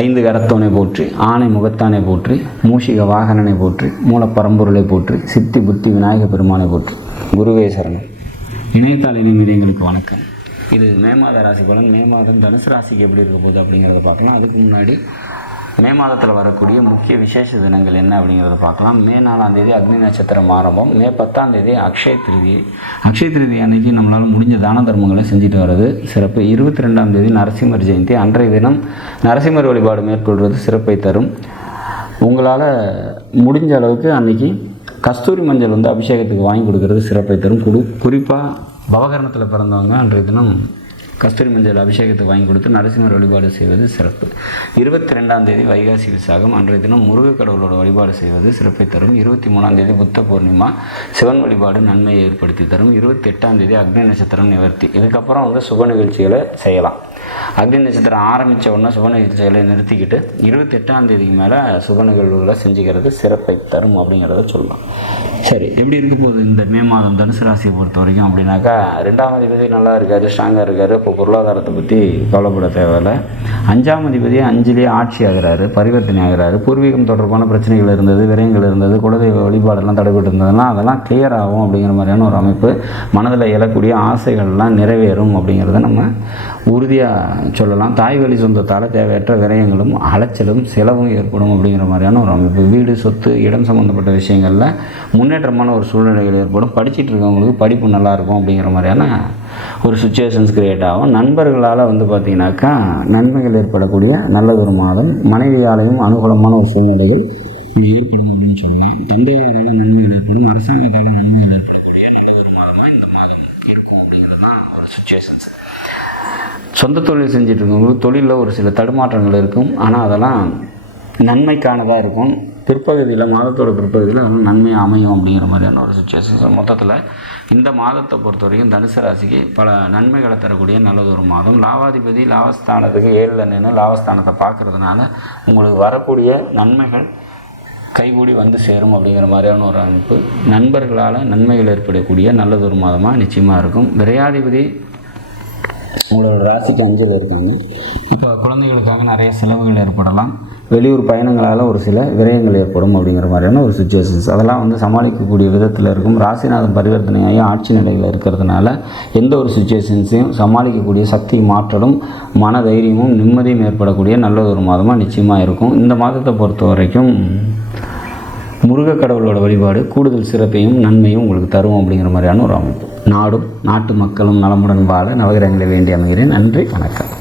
ஐந்து கரத்தோனை போற்றி, ஆனை முகத்தானை போற்றி, மூஷிக வாகனனை போற்றி, மூலப்பரம்பொருளை போற்றி, சித்தி புத்தி விநாயக பெருமானை போற்றி. குருவே சரணம். இணையத்தாள் இணைமீது எங்களுக்கு வணக்கம். இது மே மாத ராசி பலன். மே மாதம் தனுசு ராசிக்கு எப்படி இருக்க போகுது அப்படிங்கிறத பார்க்கலாம். அதுக்கு முன்னாடி மே மாதத்தில் வரக்கூடிய முக்கிய விசேஷ தினங்கள் என்ன அப்படிங்கிறத பார்க்கலாம். மே 4ஆம் தேதி அக்னி நட்சத்திரம் ஆரம்பம். மே 10ஆம் தேதி அக்ஷய திருதியை. அக்ஷய திருதி அன்னைக்கு நம்மளால் முடிஞ்ச தான தர்மங்களை செஞ்சுட்டு வர்றது சிறப்பு. 22ஆம் தேதி நரசிம்மர் ஜெயந்தி. அன்றைய தினம் நரசிம்மர் வழிபாடு மேற்கொள்வது சிறப்பை தரும். உங்களால் முடிஞ்ச அளவுக்கு அன்றைக்கி கஸ்தூரி மஞ்சள் அபிஷேகத்துக்கு வாங்கி கொடுக்கறது சிறப்பை தரும். குறிப்பாக பவகரணத்தில் பிறந்தவங்க அன்றைய தினம் கஸ்தூரி மஞ்சள் அபிஷேகத்துக்கு வாங்கி கொடுத்து நரசிம்மர் வழிபாடு செய்வது சிறப்பு. 22ஆம் தேதி வைகாசி விசாகம். அன்றைய தினம் முருகக் கடவுளோட வழிபாடு செய்வது சிறப்பை தரும். 23ஆம் தேதி புத்த பூர்ணிமா. சிவன் வழிபாடு நன்மையை ஏற்படுத்தி தரும். 28ஆம் தேதி அக்னி நட்சத்திரம் நிவர்த்தி. இதுக்கப்புறம் சுப நிகழ்ச்சிகளை செய்யலாம். அக்னி நட்சத்திரம் ஆரம்பித்த உடனே சுப நிகழ்ச்சிகளை நிறுத்திக்கிட்டு 28ஆம் தேதிக்கு மேலே சுப நிகழ்வுகளை செஞ்சுக்கிறது சிறப்பை தரும் அப்படிங்கிறத சொல்லலாம். சரி, எப்படி இருக்க போகுது இந்த மே மாதம் தனுசு ராசியை பொறுத்த வரைக்கும் அப்படின்னாக்கா, 2ஆம் அதிபதி நல்லா இருக்கார், ஸ்ட்ராங்காக இருக்கார். இப்போ பொருளாதாரத்தை பற்றி கவலைப்பட தேவையில்லை. 5ஆம் அதிபதி 5லேயே ஆட்சி ஆகிறாரு, பரிவர்த்தனை ஆகிறாரு. பூர்வீகம் தொடர்பான பிரச்சனைகள் இருந்தது, விரயங்கள் இருந்தது, குலதெய்வ வழிபாடெல்லாம் தடைபட்டு இருந்ததுன்னா அதெல்லாம் கிளியர் ஆகும் அப்படிங்கிற மாதிரியான ஒரு அமைப்பு. மனதில் எழக்கூடிய ஆசைகள்லாம் நிறைவேறும் அப்படிங்கிறத நம்ம உறுதியாக சொல்லலாம். தாய் வழி சொந்தத்தால் தேவையற்ற விரயங்களும் அலைச்சலும் செலவும் ஏற்படும் அப்படிங்கிற மாதிரியான ஒரு அமைப்பு. வீடு, சொத்து, இடம் சம்மந்தப்பட்ட விஷயங்களில் முன்னேற்றமான ஒரு சூழ்நிலைகள் ஏற்படும். படிச்சுட்டு இருக்கவங்களுக்கு படிப்பு நல்லாயிருக்கும் அப்படிங்கிற மாதிரியான ஒரு சுச்சுவேஷன்ஸ் கிரியேட் ஆகும். நண்பர்களால் பார்த்திங்கனாக்கா நன்மைகள் ஏற்படக்கூடிய நல்ல ஒரு மாதம். மனைவியாலையும் அனுகூலமான ஒரு சூழ்நிலைகள் ஏற்படும் அப்படின்னு சொல்லலாம். தந்தையாரால் நன்மைகள் ஏற்படும், அரசாங்கத்தால் நன்மைகள் ஏற்படக்கூடிய நல்ல ஒரு மாதமாக இந்த மாதம் இருக்கும் அப்படிங்கிறது தான் ஒரு சுச்சுவேஷன்ஸ். சொந்த தொழில் செஞ்சுட்டு இருக்கவங்களுக்கு தொழிலில் ஒரு சில தடுமாற்றங்கள் இருக்கும், ஆனால் அதெல்லாம் நன்மைக்கானதாக இருக்கும். பிற்பகுதியில், மாதத்தோட பிற்பகுதியில் அதெல்லாம் நன்மையாக அமையும் அப்படிங்கிற மாதிரியான ஒரு சுச்சுவேஷன்ஸ். மொத்தத்தில் இந்த மாதத்தை பொறுத்த வரைக்கும் தனுசு ராசிக்கு பல நன்மைகளை தரக்கூடிய நல்லது ஒரு மாதம். லாவாதிபதி லாபஸ்தானத்துக்கு 7ல் நின்று லாபஸ்தானத்தை பார்க்குறதுனால உங்களுக்கு வரக்கூடிய நன்மைகள் கைகூடி சேரும் அப்படிங்கிற மாதிரியான ஒரு அமைப்பு. நண்பர்களால் நன்மைகள் ஏற்படக்கூடிய நல்லது ஒரு மாதமாக நிச்சயமாக இருக்கும். விரையாதிபதி உங்களோட ராசிக்கு 5ல் இருக்காங்க. அப்போ குழந்தைகளுக்காக நிறைய செலவுகள் ஏற்படலாம். வெளியூர் பயணங்களால் ஒரு சில விரயங்கள் ஏற்படும் அப்படிங்கிற மாதிரியான ஒரு சுச்சுவேஷன்ஸ். அதெல்லாம் சமாளிக்கக்கூடிய விதத்தில் இருக்கும். ராசிநாதன் பரிவர்த்தனையாகி ஆட்சி நிலையில் இருக்கிறதுனால எந்த ஒரு சுச்சுவேஷன்ஸையும் சமாளிக்கக்கூடிய சக்தி, மாற்றலும், மன தைரியமும் நிம்மதியும் ஏற்படக்கூடிய நல்ல ஒரு மாதமாக நிச்சயமாக இருக்கும். இந்த மாதத்தை பொறுத்த வரைக்கும் முருகக் கடவுளோட வழிபாடு கூடுதல் சிறப்பையும் நன்மையும் உங்களுக்கு தரும் அப்படிங்கிற மாதிரியான ஒரு அமைப்பு. நாடும் நாட்டு மக்களும் நலமுடன் வாழ நவகிரகங்களை வேண்டி அமைகிறேன். நன்றி, வணக்கம்.